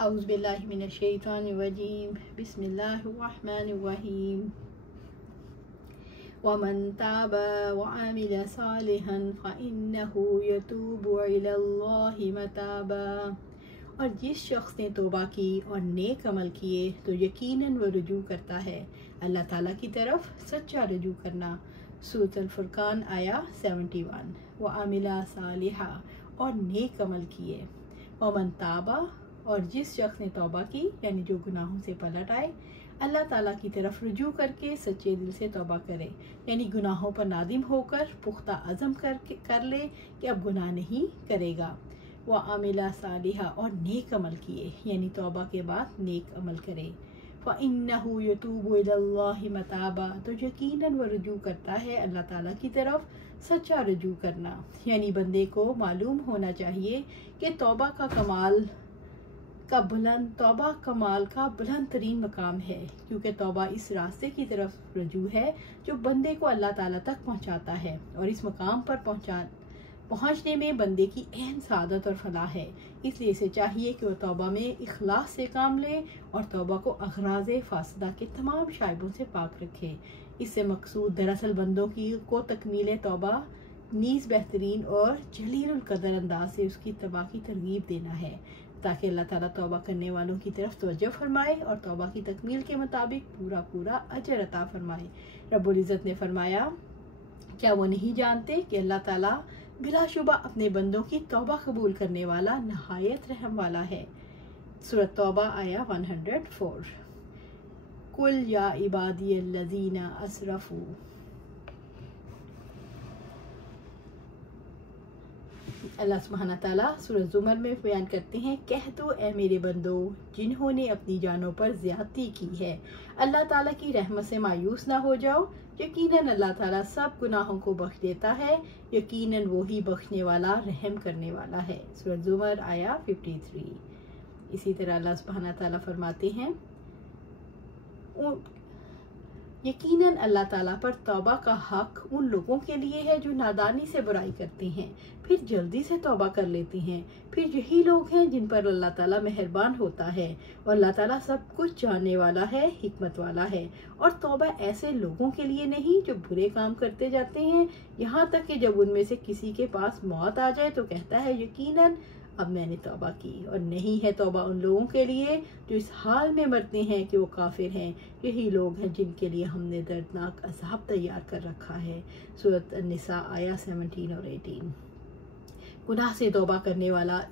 औज़ुबिल्लाहिमिनश्शैतानिर्रजीम बिस्मिल्लाहिर्रहमानिर्रहीम वमन ताबा व आमिला सालिहन फ़इन्नहु यतूबु इलल्लाहि मताबा। और जिस शख्स ने तौबा की और नेक अमल किए तो यकीनन वो रुजू करता है अल्लाह ताला की तरफ, सच्चा रुजू करना। सूरत अल-फुरकान आया 71। व आमिला सालिहा और नेक अमल किए। वमन ताबा और जिस शख्स ने तौबा की यानी जो गुनाहों से पलट आए, अल्लाह ताला की तरफ रुजू करके सच्चे दिल से तौबा करे, यानी गुनाहों पर नादिम होकर पुख्ता अज़म कर ले कि अब गुनाह नहीं करेगा। व आमिला सालिहा और नेक अमल किए, यानी तौबा के बाद नेक अमल करे। फ़इन्नहु यतूबु इलल्लाहि मताबा तो यकीनन वह रुजू करता है अल्लाह ताला की तरफ, सच्चा रुजू करना। यानी बंदे को मालूम होना चाहिए कि तौबा कमाल का बुलंद तरीन मकाम है, क्योंकि तौबा इस रास्ते की तरफ रुजू है जो बंदे को अल्लाह ताला तक पहुंचाता है, और इस मकाम पर पहुंचने में बंदे की अहम सादत और फलाह है। इसलिए इसे चाहिए कि वह तौबा में इखलास से काम ले और तौबा को अगराज़ फासदा के तमाम शाइबों से पाक रखे। इससे मकसूद दरअसल बंदों को तकमील तौबा नीज़ बेहतरीन और जलीलुल कदर अंदाज से उसकी तौबा की तरगीब देना है, ताकि अल्लाह ताला तौबा करने वालों की तरफ तवज्जो फरमाए और तौबा की तकमील के मुताबिक पूरा पूरा अजर अता फरमाए। रब्बुल इज़्ज़त ने फरमाया, क्या वो नहीं जानते कि अल्लाह ताला बिलाशुबा अपने बंदों की तौबा कबूल करने वाला नहायत रहम वाला है। सूरत तौबा आया 104। कुल या इबादियल्लज़ीना असरफू। अल्लाह सुब्हाना ताला सूरत ज़ुमर में बयान करते हैं, कह दो ए मेरे बंदो जिन्होंने अपनी जानों पर ज़्यादती की है, अल्लाह ताला की रहमत से मायूस ना हो जाओ। यकीनन अल्लाह ताला सब गुनाहों को बख्श देता है, यकीनन वो ही बख्शने वाला रहम करने वाला है। सूरत ज़ुमर आया 53। इसी तरह अल्लाह सुब्हाना ताला फरमाते हैं, यकीनन अल्लाह ताला पर तौबा का हक उन लोगों के लिए है जो नादानी से बुराई करते हैं फिर जल्दी से तौबा कर लेते हैं। फिर यही लोग हैं जिन पर अल्लाह ताला मेहरबान होता है, और अल्लाह ताला सब कुछ जानने वाला है, हिकमत वाला है। और तौबा ऐसे लोगों के लिए नहीं जो बुरे काम करते जाते हैं, यहाँ तक कि जब उनमें से किसी के पास मौत आ जाए तो कहता है यकीनन अब मैंने तौबा की। और नहीं है तौबा उन लोगों के लिए जो इस हाल में मरते हैं कि वो काफिर हैं। यही लोग हैं जिनके लिए हमने दर्दनाक अज़ाब तैयार कर रखा है। सूरत निसा आया 17 और 18। गुनाह से तौबा करने वाला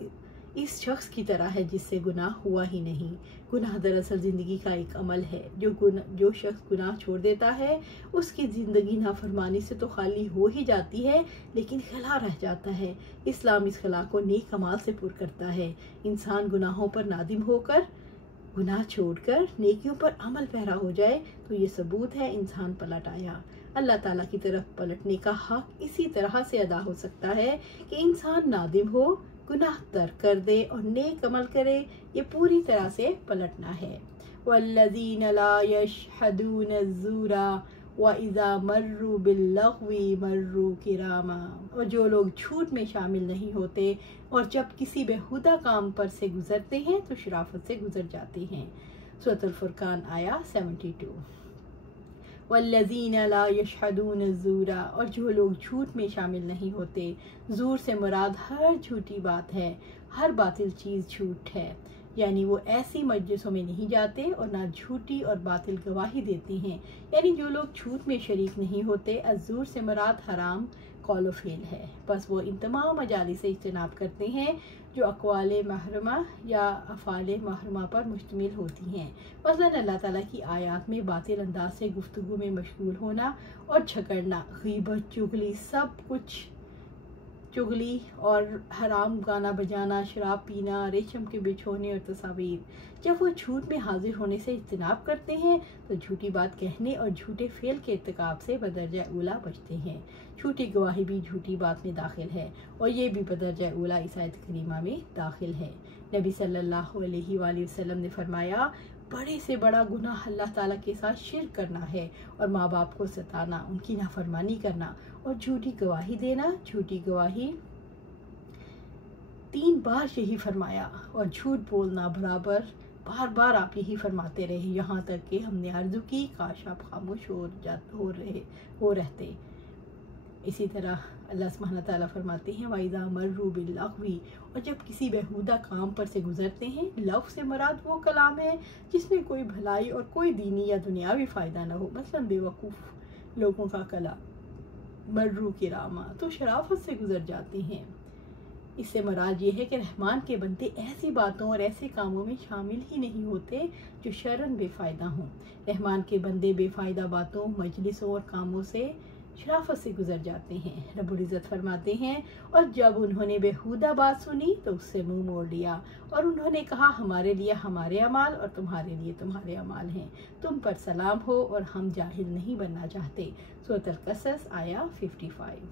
इस शख्स की तरह है जिससे गुनाह हुआ ही नहीं। गुनाह दरअसल ज़िंदगी का एक अमल है। जो शख्स गुनाह छोड़ देता है उसकी ज़िंदगी नाफरमानी से तो खाली हो ही जाती है, लेकिन खला रह जाता है। इस्लाम इस खला को नेक कमाल से पुर करता है। इंसान गुनाहों पर नादिम होकर गुनाह छोड़कर नेकियों पर अमल पैरा हो जाए तो ये सबूत है इंसान पलट आया। अल्लाह ताला की तरफ पलटने का हक इसी तरह से अदा हो सकता है कि इंसान नादिम हो, गुनाह तर्क कर दे और नेक अमल करे। ये पूरी तरह से पलटना है। वल्लज़ीना ला यशहदून ज़ूरा व इज़ा मर्रू बिल्लग़वी मर्रू किरामा। और जो लोग झूठ में शामिल नहीं होते और जब किसी बेहुदा काम पर से गुजरते हैं तो शराफत से गुजर जाते हैं। सूरत अल-फुरकान आया 72। वल्लज़ीना ला यशहदून ज़ूरा और जो लोग झूठ में शामिल नहीं होते। ज़ूर से मुराद हर झूठी बात है, हर बातिल चीज़ झूठ है, यानी वो ऐसी मजलिसों में नहीं जाते और ना झूठी और बातिल गवाही देते हैं। यानी जो लोग झूठ में शरीक नहीं होते। अज़ूर से मुराद हराम कौल फेल है। बस वो इन तमाम मजालिस से इज्तनाब करते हैं जो अक़वाले महरमा या अफ़ाले महरमा पर मुश्तमिल होती हैं। मसलन अल्लाह ताला की आयात में बातिल अंदाज से गुफ्तगू में मशगूल होना और झगड़ना, ग़ीबत, चुगली, सब कुछ चुगली और हराम गाना बजाना, शराब पीना, रेशम के बिछोने और तस्वीर। जब वो झूठ में हाजिर होने से इज्तनाब करते हैं तो झूठी बात कहने और झूठे फेल के इर्तिकाब से बदरजा उला बचते हैं। झूठी गवाही भी झूठी बात में दाखिल है और ये भी बदरजा उला इस आयत करीमा में दाखिल है। नबी सल्लल्लाहु अलैहि वसल्लम ने फरमाया, बड़े से बड़ा गुनाह अल्लाह ताला के साथ शिर्क करना है और माँ बाप को सताना, उनकी नाफरमानी करना और झूठी गवाही देना। झूठी गवाही 3 बार यही फरमाया और झूठ बोलना बराबर, बार बार आप यही फरमाते रहे, यहाँ तक कि हमने अर्ज़ू की काश आप खामोश हो रहते। इसी तरह अल्लाह सुब्हानहू व तआला फरमाते हैं वाइज़ा मर्रू बिल्लग़वी, और जब किसी बेहुदा काम पर से गुजरते हैं, लग़्व से मुराद वो कलाम है जिसमें कोई भलाई और कोई दीनी या दुनियावी फ़ायदा न हो, मसलन बेवकूफ़ लोगों का कलाम। मर्रू किरामा, तो शराफत से गुजर जाते हैं। इससे मुराद ये है कि रहमान के बंदे ऐसी बातों और ऐसे कामों में शामिल ही नहीं होते जो शरन बेफ़ायदा हों। रहमान के बंदे बेफ़ायदा बातों, मजलिसों और कामों से शराफत से गुजर जाते हैं। रब्बुल इज़्ज़त फरमाते हैं और जब उन्होंने बेहुदा बात सुनी तो उससे मुंह मोड़ लिया और उन्होंने कहा हमारे लिए हमारे अमाल और तुम्हारे लिए तुम्हारे अमाल हैं, तुम पर सलाम हो और हम जाहिल नहीं बनना चाहते। सूरह अल-क़सस आया 55।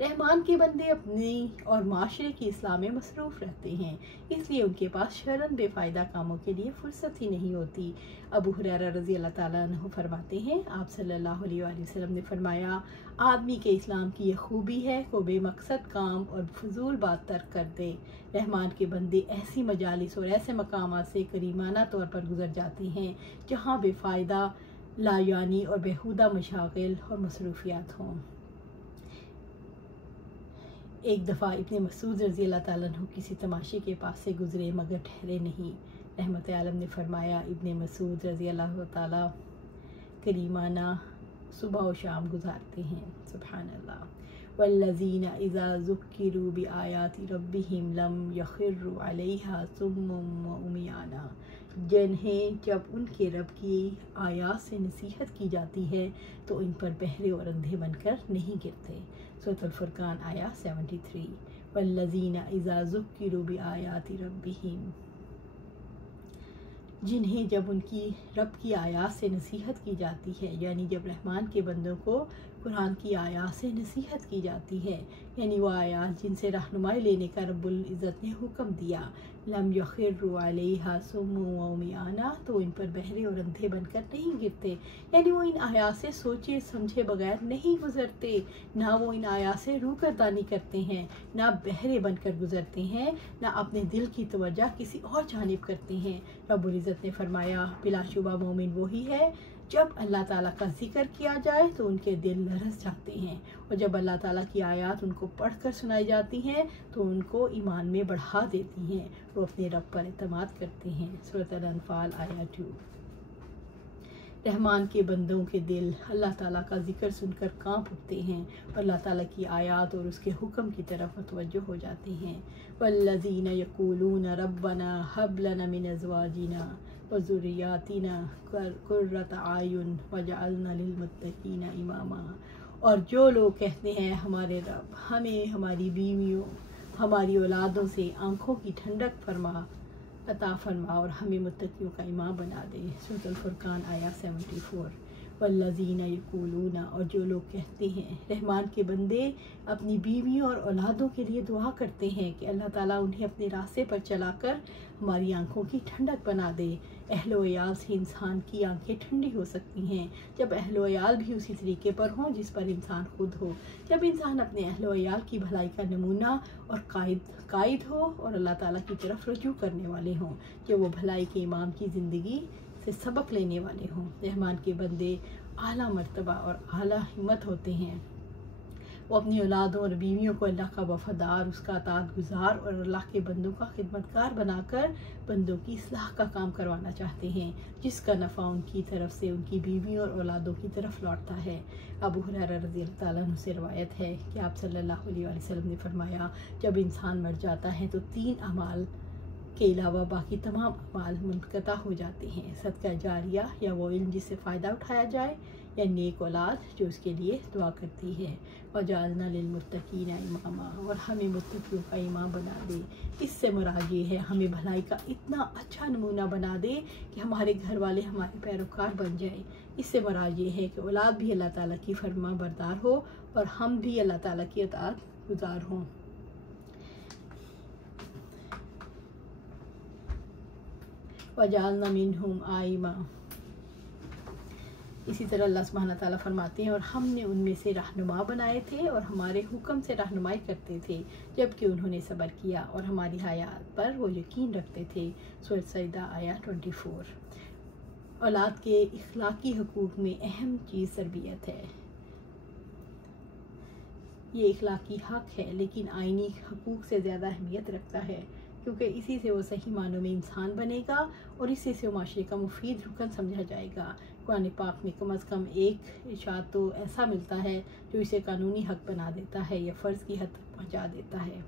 रहमान के बंदे अपनी और माशरे की इस्लाह में मसरूफ़ रहते हैं, इसलिए उनके पास शरन बेफ़ायदा कामों के लिए फ़ुर्सत ही नहीं होती। अबू हुरैरा रज़ी अल्लाह ताला अन्हु फरमाते हैं आप सल्लल्लाहु अलैहि वसल्लम ने फरमाया आदमी के इस्लाम की यह खूबी है को बेमकसद काम और फजूल बात तर्क कर दे। रहमान के बंदे ऐसी मजालिस और ऐसे मकामात से करीमाना तौर पर गुजर जाते हैं जहाँ बेफ़ायदा लायानी और बेहुदा मशागिल और मसरूफियात हों। एक दफ़ा इब्ने मसूद रज़ी अल्लाह ताला अन्हु किसी तमाशे के पास से गुजरे मगर ठहरे नहीं। रहमत आलम ने फरमाया इब्ने मसूद रज़ी अल्लाह ताला करीमाना सुबह और शाम गुजारते हैं। सुभान अल्लाह। वल्लज़ीना इज़ा ज़ुक्किरू बिआयाति रब्बिहिम लम यख़िर्रू अलैहा सुम्मुम व उमियाना, जिन्हें जब उनके रब की आयात से नसीहत की जाती है तो इन पर बहरे और अंधे बनकर नहीं गिरते। सूरह अल-फुरक़ान आया 73। वल्लज़ीना इज़ा ज़ुक्किरू बिआयाति रब्बिहिम, जिन्हें जब उनकी रब की आयात से नसीहत की जाती है, यानी जब रहमान के बंदों को कुरान की आयात से नसीहत की जाती है, यानी वो आयात जिनसे रहनुमाई लेने का रब्बुल इज़्ज़त ने हुक्म दिया, लम यख़िर्रू अलैहा सुम्मुम व उमियाना, तो इन पर बहरे और अंधे बनकर नहीं गिरते, यानी वो इन आयात से सोचे समझे बगैर नहीं गुजरते, ना वो इन आयात से रूगर्दानी करते हैं, ना बहरे बनकर गुजरते हैं, ना अपने दिल की तवज्जो किसी और जानिब करते हैं। रब्बुल इज़्ज़त ने फरमाया बिलाशुबा मोमिन वही है जब अल्लाह ताला का जिक्र किया जाए तो उनके दिल लरस जाते हैं, और जब अल्लाह ताला की आयत उनको पढ़कर सुनाई जाती हैं तो उनको ईमान में बढ़ा देती हैं, वो अपने रब पर एतमाद करते हैं। सूरह अल-अनफाल आया 2। रहमान के बंदों के दिल अल्लाह ताला का जिक्र सुनकर कांप उठते हैं और अल्लाह ताला की आयत और उसके हुक्म की तरफ मुतवज्जो हो जाते हैं। वल्लज़ीना यक़ूलूना रब्बना हब लना मिन अज़वाजिना व ज़ुर्रिय्यातिना क़ुर्रत आयुन वजअलना लिलमुत्तक़ीना इमामा, और जो लोग कहते हैं हमारे रब हमें हमारी बीवियों हमारी औलादों से आँखों की ठंडक अता फरमा और हमें मुत्तकियों का इमाम बना दे। सूरह अल-फुरक़ान आया 74। वल्लज़ीना यक़ूलूना, और जो लोग कहते हैं रहमान के बंदे अपनी बीवियों और औलादों के लिए दुआ करते हैं कि अल्लाह ताला उन्हें अपने रास्ते पर चलाकर हमारी आंखों की ठंडक बना दे। अहलो अयाल से इंसान की आंखें ठंडी हो सकती हैं जब अहलो अयाल भी उसी तरीके पर हों जिस पर इंसान खुद हो, जब इंसान अपने अहलो अयाल की भलाई का नमूना और कायद हो और अल्लाह ताला की तरफ रुजू करने वाले हों, जो वो भलाई के इमाम की ज़िंदगी से सबक लेने वाले हों। रहमान के बंदे आला मर्तबा और आला हिम्मत होते हैं, वो अपनी औलादों और बीवियों को अल्लाह का वफादार, उसका अताअत गुजार और अल्लाह के बंदों का खिदमतगार बनाकर बंदों की इस्लाह का काम करवाना चाहते हैं, जिसका नफ़ा उनकी तरफ से उनकी बीवियों और औलादों की तरफ लौटता है। अबू हुरैरा रज़ी अल्लाह ताला अन्हु से रवायत है कि आप सल्लल्लाहु अलैहि वसल्लम ने फरमाया जब इंसान मर जाता है तो 3 अमाल के अलावा बाकी तमाम अमाल मुनक़ता हो जाते हैं। सदका जारिया या वो इल्म जिससे फ़ायदा उठाया जाए, या नेक औलाद जो उसके लिए दुआ करती है। वजअलना लिलमुत्तक़ीना इमामा, और हमें मुत्तक़ियों का इमाम बना दे। इससे मुराद ये है हमें भलाई का इतना अच्छा नमूना बना दे कि हमारे घर वाले हमारे पैरोकार बन जाए। इससे मुराद ये है कि औलाद भी अल्लाह ताला की फरमा बरदार हो और हम भी अल्लाह ताला की अताअत गुजार हों। वजअलना मिनहुम आइमा, इसी तरह अल्लाह सुब्हाना ताला फरमाते हैं और हमने उनमें से रहनुमा बनाए थे और हमारे हुक्म से रहनुमाई करते थे जबकि उन्होंने सब्र किया और हमारी हयात पर वो यकीन रखते थे। सूरह सजदा आया 24। औलाद के इखलाकी हुकूक में अहम चीज़ तरबियत है। ये इखलाकी हक है लेकिन आइनी हुकूक से ज़्यादा अहमियत रखता है क्योंकि इसी से वो सही मानों में इंसान बनेगा और इसी से वो माशरे का मुफीद रुकन समझा जाएगा। कुरान पाक में कम अज़ कम एक इरशाद तो ऐसा मिलता है जो इसे कानूनी हक बना देता है या फ़र्ज़ की हद तक पहुँचा देता है।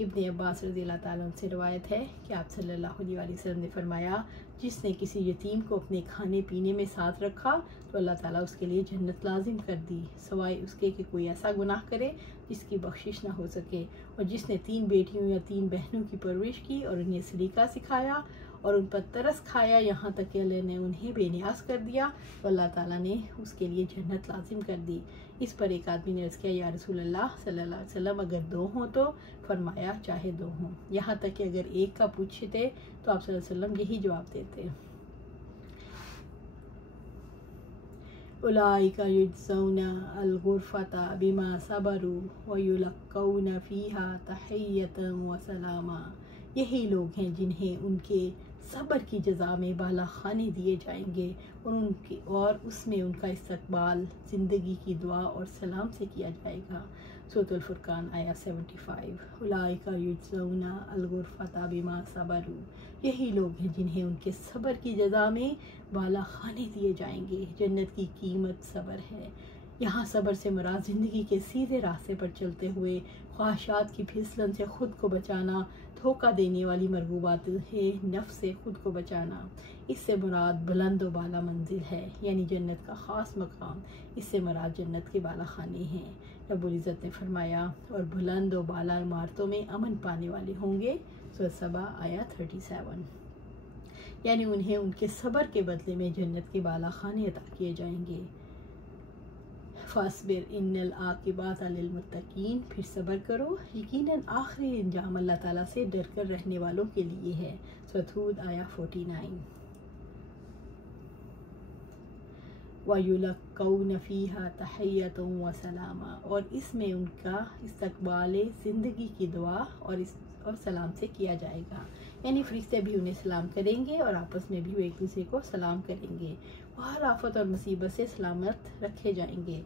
इब्न अब्बास रज़ी अल्लाह ताला अन्हु से रवायत है कि आप सल्लल्लाहु अलैहि वसल्लम ने फरमाया, जिसने किसी यतीम को अपने खाने पीने में साथ रखा तो अल्लाह ताला उसके लिए जन्नत लाजिम कर दी, सवाए उसके कि कोई ऐसा गुनाह करे जिसकी बख्शिश ना हो सके। और जिसने 3 बेटियों या 3 बहनों की परवरिश की और उन्हें सलीका सिखाया और उन पर तरस खाया यहाँ तक कि अल्लाह ने उन्हें बेनियाज कर दिया तो अल्लाह ताला ने उसके लिए जन्नत लाजिम कर दी। इस पर एक आदमी ने अर्ज़ किया, या रसूल अल्लाह सल्लल्लाहु अलैहि वसल्लम, अगर 2 हों तो? फरमाया, चाहे 2 हों। यहाँ तक कि अगर एक का पूछते तो आप सल्लल्लाहु अलैहि वसल्लम यही जवाब देते। उलाइका युजज़ौना अल-गुरफ़ता बिमा सबरू व युलक़्क़ौना फ़ीहा तहिय्यतन व सलामा। यही लोग हैं जिन्हें उनके सब्र की जज़ा में बाला खाने दिए जाएंगे और उसमें उनका इस्तकबाल ज़िंदगी की दुआ और सलाम से किया जाएगा। सूरह फुरकान आया 75। उलाइका युजज़ौना अल-गुरफ़ता बिमा सबरू। यही लोग हैं जिन्हें उनके सब्र की जज़ा में बाला खाने दिए जाएंगे। जन्नत की कीमत सब्र है। यहाँ सब्र से मुराद ज़िंदगी के सीधे रास्ते पर चलते हुए ख्वाहिशात की फिसलन से ख़ुद को बचाना, धोखा देने वाली मरगूबात नफ्स से ख़ुद को बचाना। इससे मुराद बुलंद व बाला मंजिल है, यानी जन्नत का ख़ास मकाम। इससे मुराद जन्नत के बाला खाने हैं। रब्बुल इज़्ज़त ने फरमाया, और बुलंद व बाला इमारतों में अमन पाने वाले होंगे। सूरह सबा आया 37। यानी उन्हें उनके सब्र के बदले में जन्नत के बाला खाने अता किए जाएंगे। फ़ासबिर इन्नल आक़िबात लिल मुत्तक़ीन। फिर सब्र करो, यकीनन आखिरी अंजाम अल्लाह ताला से डर कर रहने वालों के लिए है। सूरह हूद आया 49। वयुलक़्क़ौना फ़ीहा तहिय्यतन व सलामा। और इसमें उनका इस्तकबाल ज़िंदगी की दुआ और सलाम से किया जाएगा। यानी फरिश्ते भी उन्हें सलाम करेंगे और आपस में भी वो एक दूसरे को सलाम करेंगे। हर आफत और मुसीबत से सलामत रखे जाएंगे।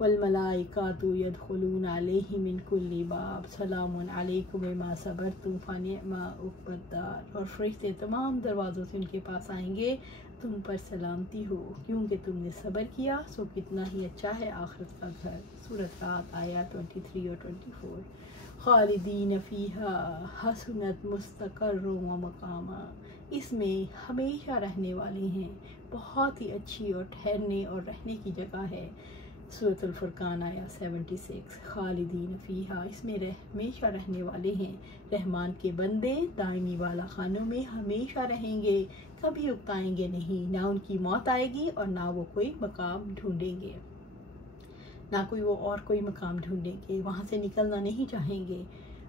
वल मलाइकातु यदखुलूना अलैहिम मिन कुल्ली बाब सलामुन अलैकुम बिमा सबरतुम फनिअमा उक़बद्दार। और फरिश्ते तमाम दरवाज़ों से उनके पास आएंगे, तुम पर सलामती हो क्योंकि तुमने सब्र किया, सो कितना ही अच्छा है आखिरत का घर। सूरत रात आया 23 और 24। खालिदीन फ़ीहा हसनत मुस्तक़र्रन व मक़ामा। इसमें हमेशा रहने वाले हैं, बहुत ही अच्छी और ठहरने और रहने की जगह है। सूरह फुरकान आया 76। खालिदीन फ़ीहा, इसमें हमेशा रहने वाले हैं। रहमान के बंदे दायमी वाला खानों में हमेशा रहेंगे, कभी उकताएंगे नहीं। ना उनकी मौत आएगी और ना वो कोई मकाम ढूंढेंगे, ना कोई मकाम ढूंढेंगे, वहाँ से निकलना नहीं चाहेंगे।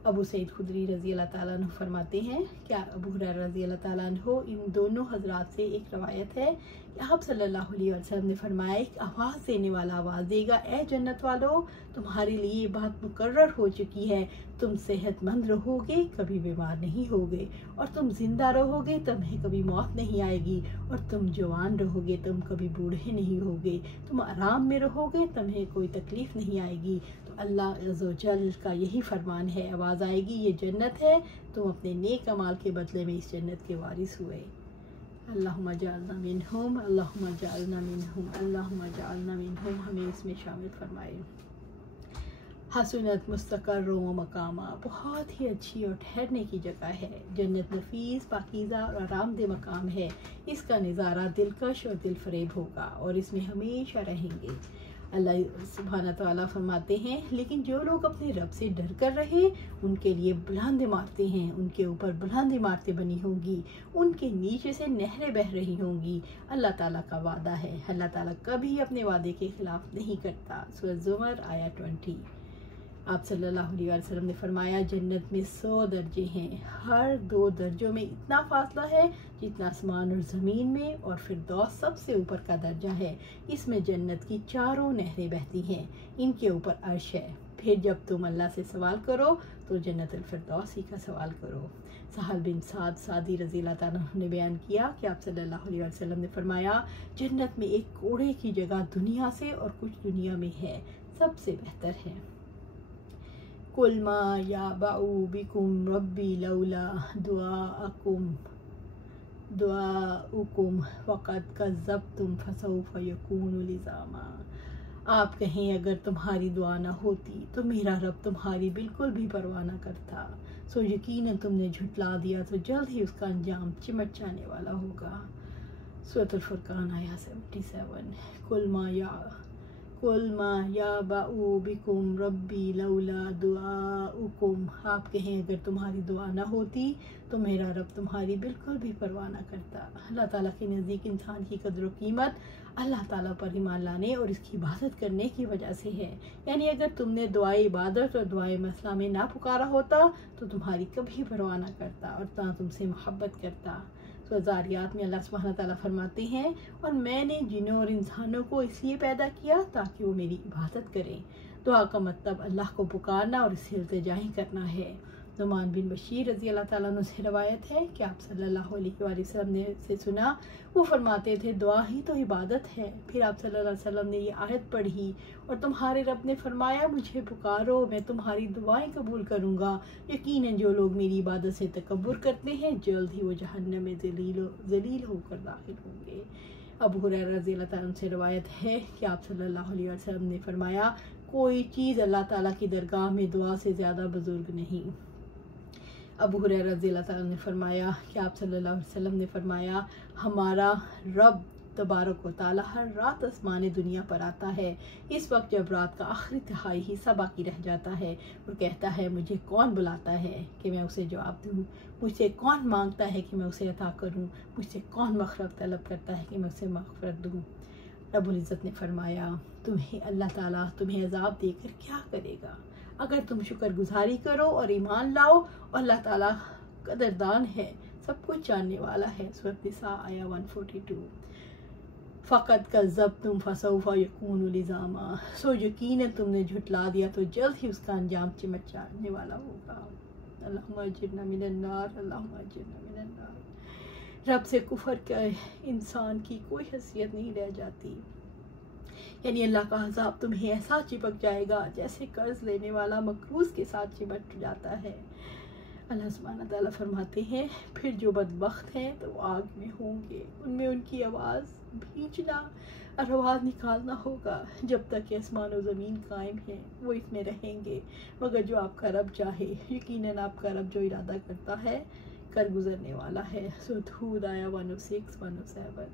अबू सईद खुदरी रज़ी अल्लाह ताला अन्हु फरमाते हैं, क्या अबू हुरैरा रज़ी अल्लाह ताला अन्हु, इन दोनों हजरात से एक रवायत है कि आप सल्लल्लाहु अलैहि वसल्लम ने फरमाया, एक आवाज़ देने वाला आवाज़ देगा, ए जन्नत वालों, तुम्हारे लिए ये बात मुकर्रर हो चुकी है, तुम सेहतमंद रहोगे, कभी बीमार नहीं होगे, और तुम जिंदा रहोगे, तुम्हें कभी मौत नहीं आएगी, और तुम जवान रहोगे, तुम कभी बूढ़े नहीं होगे, तुम आराम में रहोगे, तुम्हें कोई तकलीफ़ नहीं आएगी। तो अल्लाह अज़्ज़ व जल का यही फरमान है, आवाज़ आएगी, ये जन्नत है, तुम अपने नेक अमाल के बदले में इस जन्नत के वारिस हुए। अल्लाहुम्मा जअलना मिनहुम, अल्लाहुम्मा जअलना मिनहुम, अल्लाहुम्मा जअलना मिनहुम, हमें इसमें शामिल फरमाए। हसनत मुस्तक़र्रन व मक़ामा, बहुत ही अच्छी और ठहरने की जगह है। जन्नत नफीस, पाकीज़ा और आरामदेह मकाम है। इसका नज़ारा दिलकश और दिलफरेब होगा और इसमें हमेशा रहेंगे। अल्लाह सुब्हाना तआला फरमाते हैं, लेकिन जो लोग अपने रब से डर कर रहे, उनके लिए बुलंद इमारतें हैं, उनके ऊपर बुलंद इमारतें बनी होंगी, उनके नीचे से नहरें बह रही होंगी। अल्लाह ताला का वादा है, अल्लाह ताला कभी अपने वादे के खिलाफ नहीं करता। सूरह ज़ुमर आया 20। आप सल्लल्लाहु अलैहि वसल्लम ने फरमाया जन्नत में 100 दर्जे हैं, हर 2 दर्जों में इतना फासला है जितना आसमान और ज़मीन में, और फिरदौस सबसे ऊपर का दर्जा है। इसमें जन्नत की 4 नहरें बहती हैं, इनके ऊपर अर्श है। फिर जब तुम अल्लाह से सवाल करो तो जन्नतुल फिरदौस ही का सवाल करो। सहल बिन साद सादी रज़ी अल्लाह ताला ने बयान किया कि आप सल्लल्लाहु अलैहि वसल्लम ने फरमाया जन्नत में एक कोड़े की जगह दुनिया से और कुछ दुनिया में है, सबसे बेहतर है। कुलमा या बाऊ बिकुम रब्बी लौला दुआउकुम फ़क़द कज़्ज़बतुम फ़सौफ़ यकूनु लिज़ामा। आप कहें अगर तुम्हारी दुआ न होती तो मेरा रब तुम्हारी बिल्कुल भी परवाह न करता, सो यकीनन तुमने झुटला दिया तो जल्द ही उसका अंजाम चिमट जाने वाला होगा। सूरह फुरकान आया 77। कुलमा या बाऊ बिकुम रब्बी लौला दुआउकुम। आप कहें अगर तुम्हारी दुआ ना होती तो मेरा रब तुम्हारी बिल्कुल भी परवाह ना करता। अल्लाह ताला के नज़दीक इंसान की कदर व कीमत अल्लाह ताला पर ईमान लाने और इसकी इबादत करने की वजह से है। यानी अगर तुमने दुआए इबादत और दुआए मसला में ना पुकारा होता तो तुम्हारी कभी परवाह ना करता और ना तुमसे मोहब्बत करता। ज़ारियात में अल्लाह सुब्हानहू तआला फरमाते हैं और मैंने जिन्नों और इंसानों को इसलिए पैदा किया ताकि वो मेरी इबादत करें। दुआ का मतलब अल्लाह को पुकारना और इससे इल्तिजाई करना है। नुमान बिन बशीर रज़ी अल्लाह ताला अन्हु से रवायत है कि आप सल्लल्लाहु अलैहि वसल्लम ने से सुना, वो फरमाते थे दुआ ही तो इबादत है। फिर आप सल्लल्लाहु अलैहि वसल्लम ने ये आयत पढ़ी और तुम्हारे रब ने फरमाया मुझे पुकारो मैं तुम्हारी दुआएं कबूल करूँगा। यकीनन जो लोग मेरी इबादत से तकब्बुर करते हैं जल्द ही वो जहन्नम में ज़लील होकर दाखिल होंगे। अबू हुरैरा रज़ी अल्लाह ताला से रवायत है कि आप सल्लल्लाहु अलैहि वसल्लम ने फरमाया कोई चीज़ अल्लाह ताला की दरगाह में दुआ से ज़्यादा बुजुर्ग नहीं। अबू हुरैरा रज़ी अल्लाह ताला ने फरमाया कि आप सल्लल्लाहु अलैहि वसल्लम ने फरमाया हमारा रब तबारक व तआला हर रात आसमान दुनिया पर आता है। इस वक्त जब रात का आखिरी तिहाई हिस्सा बाकी रह जाता है और कहता है मुझे कौन बुलाता है कि मैं उसे जवाब दूँ, मुझसे कौन मांगता है कि मैं उसे अता करूँ, मुझसे कौन मग़फ़िरत तलब करता है कि मैं उसे मग़फ़िरत दूँ। रब्बुल इज़्ज़त ने फरमाया तुम्हें अल्लाह ताला तुम्हें अज़ाब देकर क्या करेगा अगर तुम शुक्रगुजारी करो और ईमान लाओ। अल्लाह ताला कदरदान है, सब कुछ जानने वाला है। सूरह निसा आया 142। फ़क़द कज़्ज़बतुम फ़सौफ़ यकूनु लिज़ामा। सो यकीनन तुमने झुटला दिया तो जल्द ही उसका अंजाम चिमट जाने वाला होगा। अल्लाहुम्मा अजिरना मिनन नार, अल्लाहुम्मा अजिरना मिनन नार। रब से कुफर का इंसान की कोई हैसियत नहीं रह जाती। यानी अल्लाह का अज़ाब तुम्हें ऐसा चिपक जाएगा जैसे कर्ज लेने वाला मकरूज़ के साथ चिमट जाता है। अल्लाह सुब्हानहू तआला फरमाते हैं फिर जो बदबख्त हैं तो आग में होंगे, उनमें उनकी आवाज़ भींचना और आवाज़ निकालना होगा जब तक कि आसमान और ज़मीन कायम है वो इसमें रहेंगे मगर जो आपका रब चाहे। यकीनन आपका रब जो इरादा करता है कर गुजरने वाला है। सूरह हूद आया 106-107।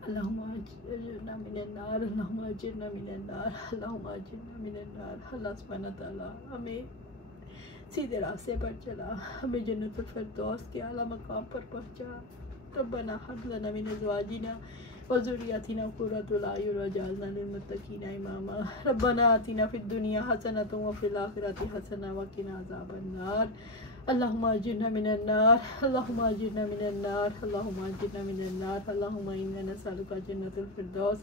अल्लाहुम्मा अजिरना मिनन नार, अल्लाहुम्मा अजिरना मिनन नार, अल्लाहुम्मा अजिरना मिनन नार। अल्लाह सुब्हानहू तआला हमें सीधे रास्ते पर चला, हमें जन्नतुल फिरदौस के आला मकाम पर पहुंचा। रब्बना हब लना मिन अज़वाजिना व ज़ुर्रिय्यतिना क़ुर्रता अयुन वजअलना लिलमुत्तक़ीना इमामा। रब्बना आतिना फिद दुनिया हसनतन व फिल आखिरति हसनतन व क़िना अज़ाबन नार। अल्लाहुम्मा अजिरना मिनन नार, अल्लाहुम्मा अजिरना मिनन नार, अल्लाहुम्मा अजिरना मिनन नार। अल्लाहुम्मा इन्ना नसअलुका जन्नतुल फिरदौस,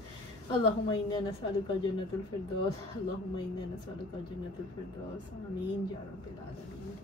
अल्लाहुम्मा इन्ना नसअलुका जन्नतुल फिरदौस, अल्लाहुम्मा इन्ना नसअलुका जन्नतुल फिरदौस। आमीन या रब्बिल आलमीन।